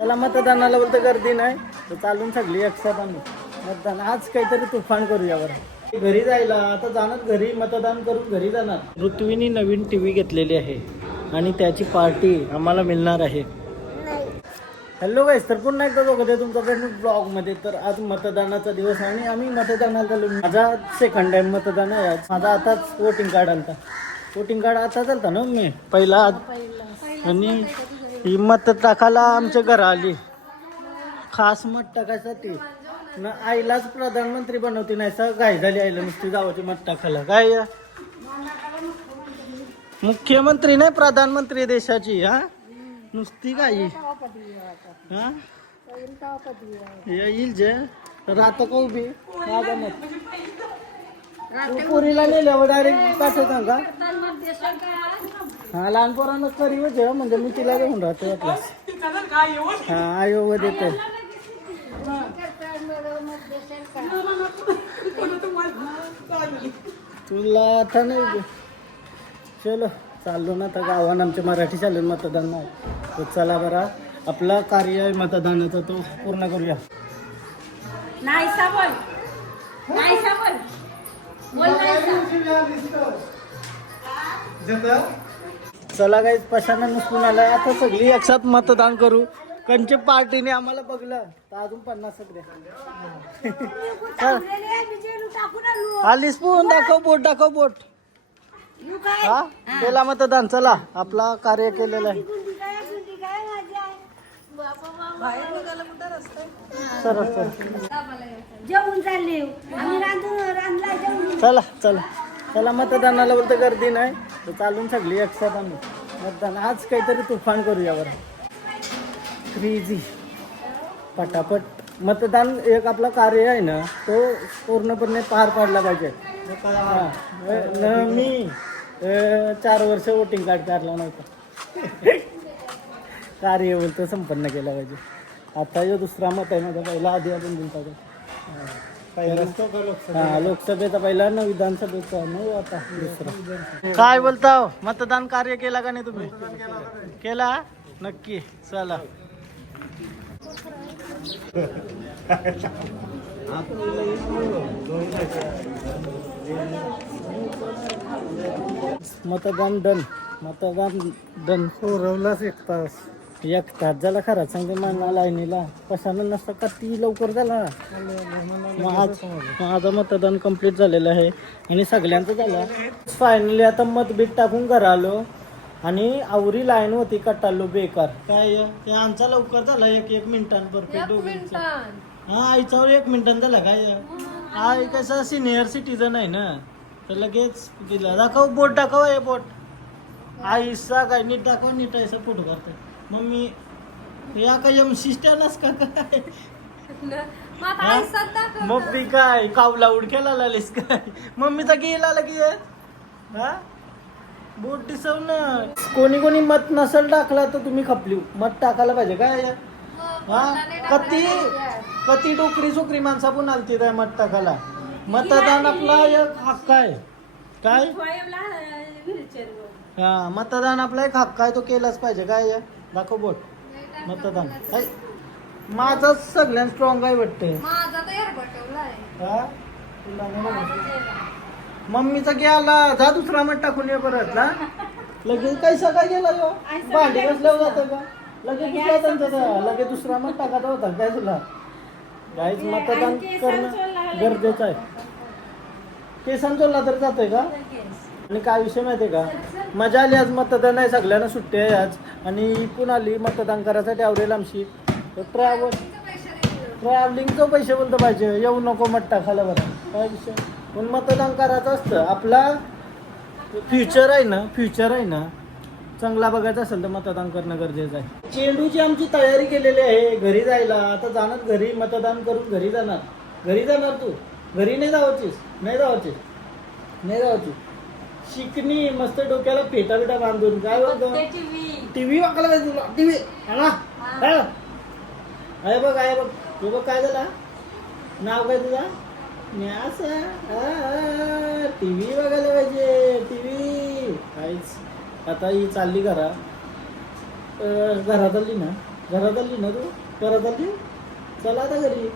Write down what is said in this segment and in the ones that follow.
त्याला मतदानाला बोलतं गर्दी नाही. तर चालून सगळी एकसाथ आम्ही. मतदान आज काहीतरी तुफान करूया बरं. घरी जायला आता जाणार घरी मतदान करून घरी जाणार. ऋत्वीनी नवीन टी व्ही घेतलेली आहे आणि त्याची पार्टी आम्हाला मिळणार आहे. हॅलो गाईस तर पुन्हा एकदा बघत आहे तुमचा फ्रेंड ब्लॉगमध्ये. तर आज मतदानाचा दिवस आहे आणि आम्ही मतदानाला चाललो. माझा सेकंड टाइम मतदान आहे आज. माझा आताच वोटिंग कार्ड आलता. वोटिंग कार्ड आता चालता ना मी पहिला. आणि? ही मत टाकायला आमच्या घरा आली खास मत टाकायसाठी. ना आईलाच प्रधानमंत्री बनवते नाही सर घाई झाली आईला नुसती गावाची मत टाकायला. काय मुख्यमंत्री नाही प्रधानमंत्री देशाची हा? नुसती काय हा? येईल जे. रात का उभी? पुरीला नेल्यावर डायरेक्ट पाठवता का? हा लहान पोरांना करी जे म्हणजे मी तिला घेऊन राहतो वाटलं हा आयोग देते तुला आता नाही गे. चलो चाललो ना आता गावानं आमच्या मराठी चालू मतदान नाही. तर चला बरा. आपला कार्य आहे मतदानाचा तो पूर्ण करूया. नाही साबण नाही साबण बोल नाही चला काही पशाना नुसरून आलाय. आता सगळी एकसाथ मतदान करू. कंचे पार्टीने आम्हाला बघलं तर अजून पन्नास सगळे. चल. आलीस पण दाखव बोट दाखव बोट. हा? केला मतदान चला. आपला कार्य केलेलं आहे. सरळ जेवून चालले चला चला. चला मतदानाला बोलतं गर्दी नाही. तर चालून सगळी एकसाथ आम्ही. मतदान. आज काहीतरी तुफान करूया बरं. क्रेझी पटापट. मतदान एक आपला कार्य आहे ना तो पूर्णपणे पार पाडला पाहिजे. न मी चार वर्ष वोटिंग कार्ड काढला नव्हता. कार्य बोलतो संपन्न केलं पाहिजे. आता जो दुसरा मत आहे माझा पहिला आधी आपण बोलता तो. पहिला. हा लोकसभेचा पहिला ना विधानसभेचा नाही आता दुसरा. काय बोलता हो? मतदान कार्य केला का नाही तुम्ही? केला? नक्की. चला. मतदान डन. मतदान डन. पुरवलाच एक तास. एक तास झाला खरा सांगते मला लाईनीला कशानं नसता का ती लवकर झाला. मग आज माझं मतदान कंप्लीट झालेलं आहे. आणि सगळ्यांचं झालं. फायनली आता मतभेद टाकून घरा आलो. आणि आवरी लाईन होती कटालो बेकार. काय? ते आमचा लवकर झाला. एक एक मिनिटां परफेक्ट दोघींचा. हा आईच्यावर एक मिनिटां झाला. काय? आई कसा सिनियर सिटीजन आहे ना. तर लगेच दिला दाखव बोट दाखव हे बोट. आईसा काय नीट दाखव नीट आईसा फोटो काढतो मम्मी या काय एम सिस्टरलाच का काय? हा? मम्मी काय कावला उडक्याला लागलीस काय? मम्मीचा गेला लगी हा? बोट दिसव ना कोणी कोणी मत नसेल टाकला तर तुम्ही खपली. मत टाकायला पाहिजे काय हा? कती? कती डोकरी चोकरी माणसा पण आलती त्या मत टाकायला. मतदान आपला एक हक्क आहे. काय? हा मतदान आपला एक हक्क आहे तो केलाच पाहिजे. काय? दाखव बोट. मतदान. माझं सगळ्यात स्ट्रॉंग आहे वाटते. माझा. मम्मीचा गेला. जा दुसरा मत टाकून ये परत ना लगेच कैसा काय गेला यो? भांडी बसल्यावर जातं का? लगेच दुसरा त्यांचा. लगेच दुसरा मत टाकायचा होता. काय तुला गाईच मतदान करणं गरजेचं आहे. केसान चोरला तर जातोय का? आणि काय विषय माहितीये का? मजा आली आज मतदान आहे सगळ्यांना सुट्टी आहे आज. आणि इकून आली मतदान करायसाठी आवडेल आमची. तर ट्रॅव्हल ट्रॅव्हलिंगचं पैसे बोलतं पाहिजे. येऊ नको मत खाला बरं. काय विषय? पण मतदान करायचं असतं. आपला फ्युचर आहे ना फ्युचर आहे ना. चांगला बघायचा असेल तर मतदान करणं गरजेचं आहे. चेंडूची आमची तयारी केलेली आहे. घरी जायला. आता जाणार घरी. मतदान करून घरी जाणार. घरी जाणार तू? घरी नाही जावायचीस नाही जावायची नाही जावायची शिकणी मस्त डोक्याला फेटा बिटा बांधून. काय बोलतो? टीव्ही वाकायला पाहिजे तुला? टीव्ही. आहे बघ आहे बघ. हे बघ काय झाला? नाव काय तुझा? न्यास. टीव्ही बघायला पाहिजे. टीव्ही. काहीच. आता ही चालली घरा. घरात आली ना? घरात आली ना तू? घरात आली चला आता घरी.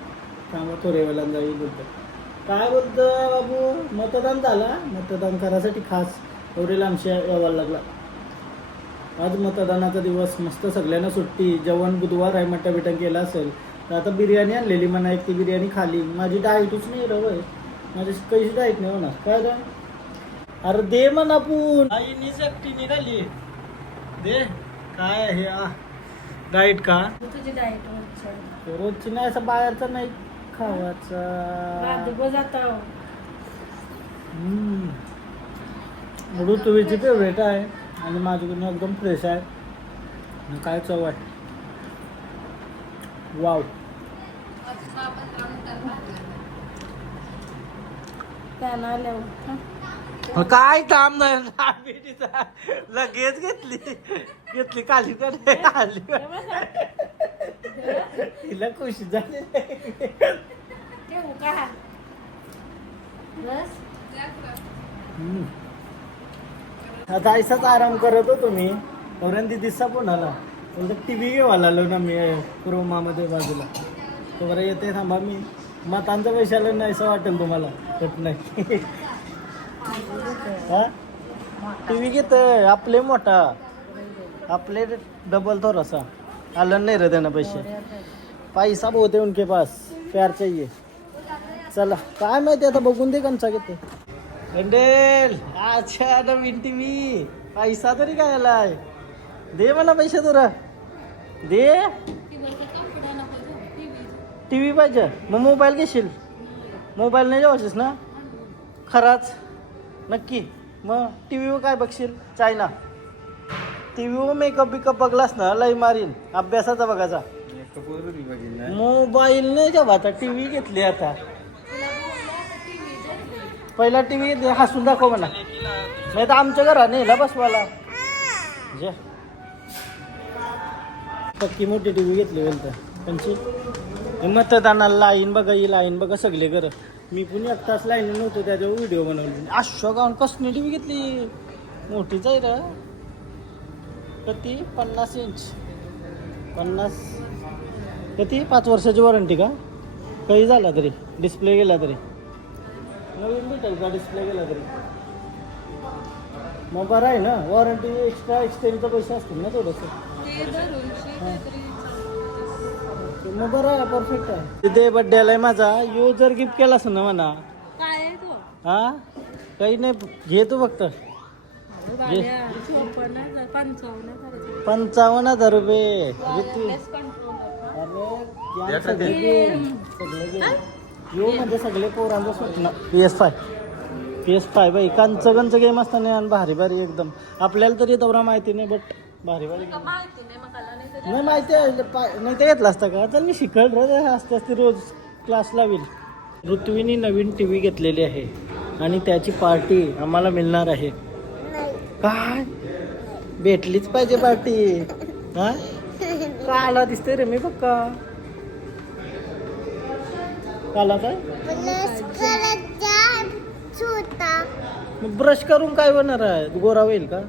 कामं थोड्या वेळानं जाईल बोलतो. काय बोलतो बाबू? मतदान झाला मतदान करायसाठी खास एवढे लांबशा यावा लागला. आज मतदानाचा दिवस मस्त सगळ्यांना सुट्टी जेवण बुधवार आहे मट्टा बिटा केला असेल तर आता बिर्याणी आणलेली म्हणा एक ती बिर्याणी खाली. माझी डाएटच नाही रवय माझी कशी डाएट नाही होणार? काय रे अरे दे म्हण आपण आईनीच एकटी निघाली. दे. काय आहे आ? डाएट का? तुझी रोजची नाही असं बाहेरचा नाही. खावाचा. जात. ऋतुवीची फेवरेट आहे आणि माझ्याकडून एकदम फ्रेश आहे. काय चव आहे? वाव काय काम नाही लगेच घेतली. घेतली काली कडे आली तिला खुशी झाली ठेवू का? बस. हम्म. आता ऐसाच आराम करत होतो मी. औरण दिदीचा फोन आला टी व्ही घेवायला आलो ना मी क्रोमामध्ये बाजूला. तो बरं येते थांबा मी. मतांचा पैशाला नाही असं वाटेल तुम्हाला. कट नाही. हा? टी व्ही घेत आपले मोठा. आपले डबल थोडासा आलं नाही रे त्यांना पैसे. पैसा बहुत है उनके पास. प्यार चाहिए. चला. काय माहिती आता बघून दे कंचा घेते अंडेल अच्छा नवीन टीव्ही पैसा तरी काय आलाय? दे म्हणा पैसे तुला. दे. टी व्ही पाहिजे. मग मोबाईल घेशील? मोबाईल नाही जेवायचीस ना? खराच. नक्की. मग टी व्हीवर काय बघशील? चायना टी व्हीवर मेकअप बिकअप बघलास ना लई मारीन. अभ्यासाचा बघायचा. मोबाईल नाही जेव्हा आता टी व्ही घेतली आता. पहिला टी व्ही घेतली हसून दाखव म्हणा. नाही तर आमच्या घरात नेला बसवाला. जे पक्की मोठी टी व्ही घेतली होईल तर. त्यांची मतदानाला लाईन बघा ही लाईन बघा सगळे घर. मी पण एक तास लाईन नव्हतो त्याच्यावर व्हिडिओ बनवली. अश्वगावन कसली टी व्ही घेतली? मोठीच आहे र. किती पन्नास इंच पन्नास. किती पाच वर्षाची वॉरंटी का? काही झाला तरी डिस्प्ले गेला तरी. नवीन भेटेल का डिस्प्ले गेला तरी? मग बरं आहे ना वॉरंटी एक्स्ट्रा एक्सचेंजचा पैसे असतील ना थोडंसं. मग बरं आहे परफेक्ट आहे. तिथे बड्डेला आहे माझा यो जर गिफ्ट केला असं ना म्हणा. तो? हा? काही नाही घे तू फक्त. पंचावन्न हजार. पंचावन्न हजार रुपये. सगळे यो म्हणजे सगळे पोरांचं स्वप्न P S I P S I बाई. कांच कंच गेम असताना आणि भारी भारी एकदम. आपल्याला तरी तेवढा माहिती नाही बट भारी भारी नाही माहिती आहे. नाही ते घेतला असता का? तर मी शिकल रे. असते असते रोज क्लास लावील ऋत्वीनी नवीन टी व्ही घेतलेली आहे. आणि त्याची पार्टी आम्हाला मिळणार आहे. काय? भेटलीच पाहिजे पार्टी. हा? का आला दिसतोय रे मी पक्का आला काय? मग ब्रश करून काय होणार आहे? गोरा होईल का?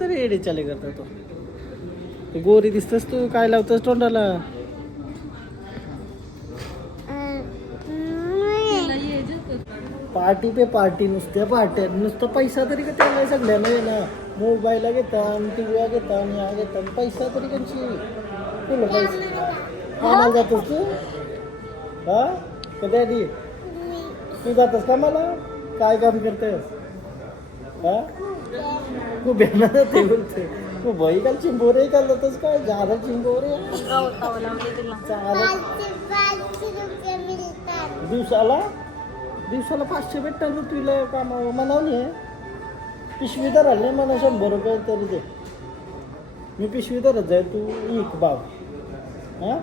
तरी एडी चाले करता तो ते. गोरी दिसतस तू काय लावतोस तोंडाला तिला ये जातं. पार्टी पे पार्टी नुसत्या पार्ट्या नुसतं पैसा तरी का त्याला सगळ्यांना आहे ना मोबाईलला घेता टी व्हीला घेता आणि या घेता आणि पैसा तरी कंची तुला पैसे. कामाला जातोस तू? हा? कधी आधी तू जातोस का मला काय काम करतेस हा? तू बेना जाते बोलते. तू बाई काल चिंबोरे काल जातोस काय झालं चिंबोरे. लावलंय तिला. चालेल दिवसाला? दिवसाला पाचशे भेटतात ना तुला काम म्हणावं नाही पिशवी तर आली मला शंभर रुपये तरी दे. मी पिशवी धरत जाईल तू इक बाव. हा?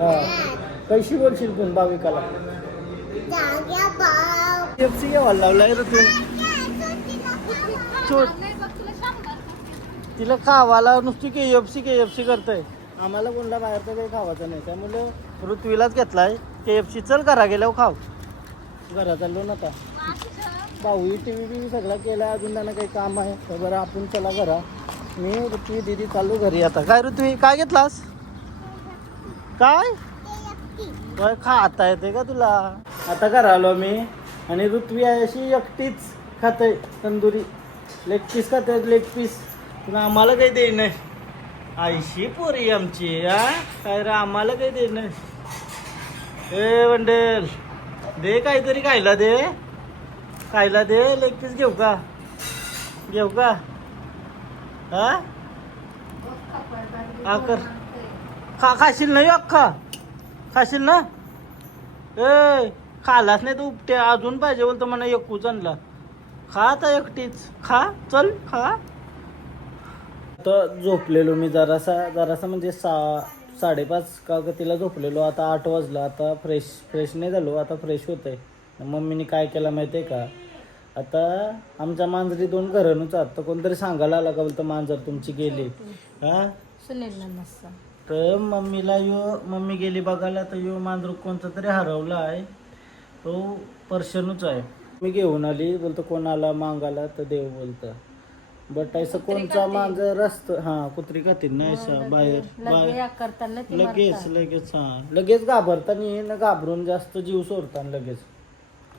हा. पैसे बोलशील पण बाविकाला एफ सी घ्यावा लावलाय रे तू. तिला खावाला नुसती K F C K F C करतंय. आम्हाला कोणला बाहेरचं काही खावायचं नाही. त्यामुळे पृथ्वीलाच घेतलाय. के एफ सी चल करा गेल्यावर खाव. घरा चाललो ना आता. भाऊ टी व्ही बी सगळं केलं अजून त्यांना काही काम आहे. तर बरं आपण चला घरा. मी ऋतवी दिदी चालू घरी आता. काय ऋत्वी काय घेतलास? काय? काय खाता येते का तुला? आता घरा आलो मी आणि ऋतवी आहे अशी एकटीच खाते तंदुरी. लेग पीस खाते लेग पीस पण आम्हाला काही देई नाही. आयशी पोरी आमची आ? काय रे आम्हाला काही दे ए वंडेल दे काहीतरी खायला दे. खायला दे लेग पीस घेऊ का? घेऊ का? हा हा कर. खा खाशील ना अख्खा? खाशील ना? ए खालाच नाही तर उपटे अजून पाहिजे बोलतो म्हणा एकूच आणला खा आता एकटीच खा चल खा. तर झोपलेलो मी जरासा जरासा म्हणजे सा साडेपाच का तिला झोपलेलो. आता आठ वाजलं आता फ्रेश फ्रेश नाही झालो आता फ्रेश होत आहे मम्मीने काय केलं माहिती आहे का? आता आमच्या मांजरी दोन घरानुच आहेत. तर कोणतरी सांगायला आला का बोलतं मांजर तुमची गेली. हा? तर मम्मीला यो मम्मी गेली बघायला तर यो मांजर कोणता तरी हरवला आहे. तो पर्शनूच आहे. मी घेऊन आली बोलतो कोण आला मागायला तर देव बोलतं. बट असं कोणचा मांजर असतं हां कुत्री खातील ना असं बाहेर बाहेर। करताना लगेच लगेच हां। लगेच घाबरताना ना घाबरून जास्त जीव सोडताना लगेच.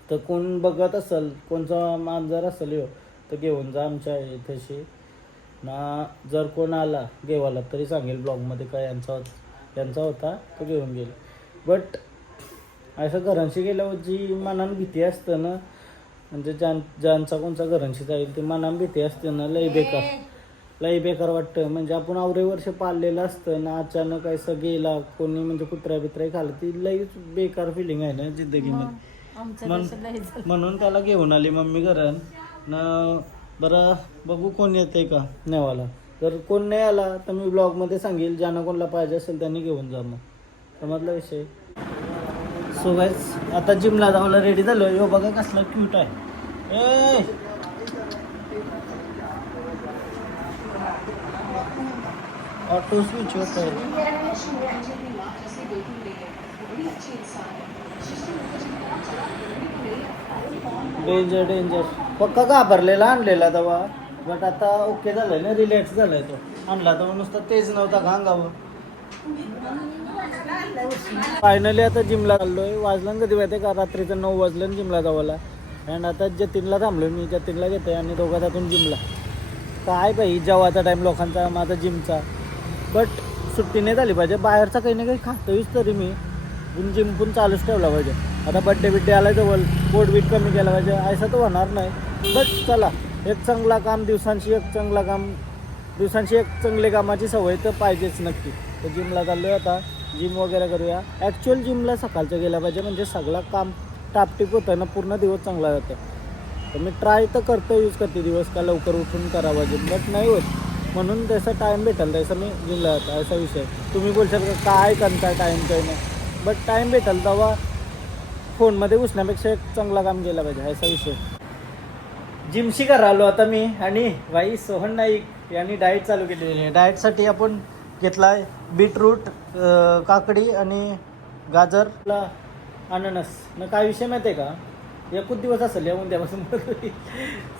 तर कोण बघत असेल कोणचा मांजर असेल यो तर घेऊन जा आमच्या इथेशी. ना जर कोण आला घेवाला तरी सांगेल ब्लॉगमध्ये काय यांचा यांचा होता तो घेऊन गेल. बट असं घरांशी गेल्यावर जी मनात भीती असतं ना म्हणजे ज्यां ज्यांचा कोणचा घरांशी जाईल ती मनात भीती असते ना लई बेकार. लई बेकार वाटतं. म्हणजे आपण आवरे वर्ष पाळलेलं असतं ना अचानक असं गेला कोणी म्हणजे कुत्र्या बित्र्या खाल्लं ती लईच बेकार फिलिंग आहे ना जिंदगीमध्ये. आमचं म्हण- तसं लय झालं. म्हणून त्याला घेऊन आली मम्मी घरात. न बरं बघू कोण येते का नेवाला. जर कोण नाही आला तर मी ब्लॉगमध्ये सांगेल ज्यांना कोणाला पाहिजे असेल त्यांनी घेऊन जा मग. समजला विषय? सो गाईज आता जिमला जायला रेडी झालो यो बघा कसला क्यूट आहे. ए! ऑटो स्विच होत आहे डेंजर डेंजर पक्का घाबरलेला आणलेला तेव्हा बट आता ओके झालाय ना रिलॅक्स झालाय तो. आणला तर नुसतं तेच नव्हता का अंगावर? फायनली आता जिमला चाललोय. वाजलं कधी माहिती का? रात्रीचं नऊ वाजलं जिमला जावाला अँड आता जतीनला थांबलो मी जतीनला घेते आणि दोघा त्यातून जिमला. काय बाई जेवायचा टाईम लोकांचा माझा जिमचा. बट सुट्टी नाही झाली पाहिजे. बाहेरचा काही ना काही खातोयच तरी मी. पण जिम पण चालूच ठेवला पाहिजे. आता बड्डे बिड्डे आला जवळ. पोट बीट कमी केला पाहिजे. असं तर होणार नाही. बट चला एक चांगला काम दिवसांशी एक चांगला काम. दिवसांशी एक चांगले कामाची सवय तर पाहिजेच नक्की. तर जिमला चाललो आता. जिम वगैरे करूया. ॲक्च्युअल जिमला सकाळचं गेलं पाहिजे म्हणजे सगळं काम टापटीप होतं ना पूर्ण दिवस चांगला जातो. तर मी ट्राय तर करतो यूज करते दिवस का लवकर उठून करावा जिम बट नाही होत. म्हणून त्याचा टाईम भेटेल तसं मी जिमला जातो. असा विषय. तुम्ही बोलशाल का काय करता टाईम काही नाही. बट टाईम भेटेल तेव्हा फोनमध्ये घुसण्यापेक्षा एक चांगला काम केला पाहिजे. असा विषय. जिमशी करा आलो आता मी आणि भाई सोहन नाईक यांनी डाएट चालू केलेली आहे. डाएटसाठी आपण घेतला आहे. बीटरूट काकडी आणि गाजरला अननस. न काय विषय माहिती आहे का? एकूच दिवस असेल या उद्यापासून.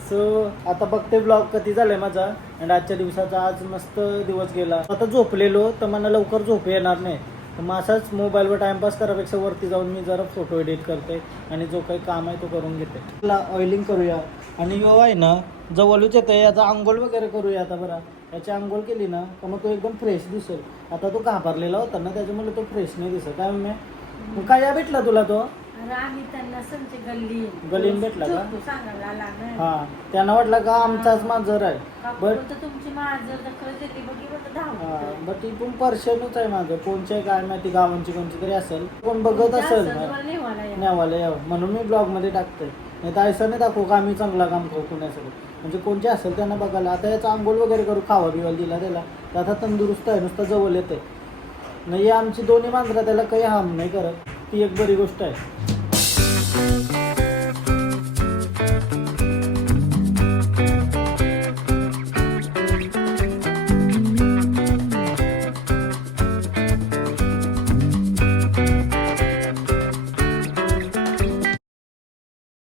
सो आता बघते ब्लॉग कधी झालाय माझा. आणि आजच्या दिवसाचा आज मस्त दिवस गेला. आता झोपलेलो तर मला लवकर झोप येणार नाही. तर मग असाच मोबाईलवर टाइमपास करापेक्षा वरती जाऊन मी जरा फोटो एडिट करते आणि जो काही काम आहे तो करून घेते. ऑइलिंग करूया. आणि यो आहे ना जवळच येते याचा आंघोळ वगैरे करूया आता बरं. याची आंघोळ केली ना तर मग तो एकदम फ्रेश दिसेल. आता तो घाबरलेला होता ना त्याच्यामुळे तो फ्रेश नाही दिसत. काय मग काय या भेटला तुला तो? अरे आम्ही त्यांना समजे गल्ली. गल्लीत भेटला का? तू सांगायला हा त्यांना वाटलं का आमचाच मांजर आहे. बट तुमची बघी धाव बट इथून पर्शनच आहे माझं कोणच्या काय माहिती गावांची कोणची तरी असेल. कोण बघत असेल. ना न्यावाला यावं म्हणून मी ब्लॉगमध्ये टाकतोय. नाही तर असं नाही दाखवू का आम्ही चांगला काम करू पुण्यासोबत म्हणजे कोणते असेल त्यांना बघायला. आता याचा आंघोळ वगैरे करू खावा बिवा दिला त्याला. तर आता तंदुरुस्त आहे नुसतं जवळ येते नाही आमची दोन्ही मांजरं त्याला काही हार्म नाही करत. ती एक बरी गोष्ट आहे.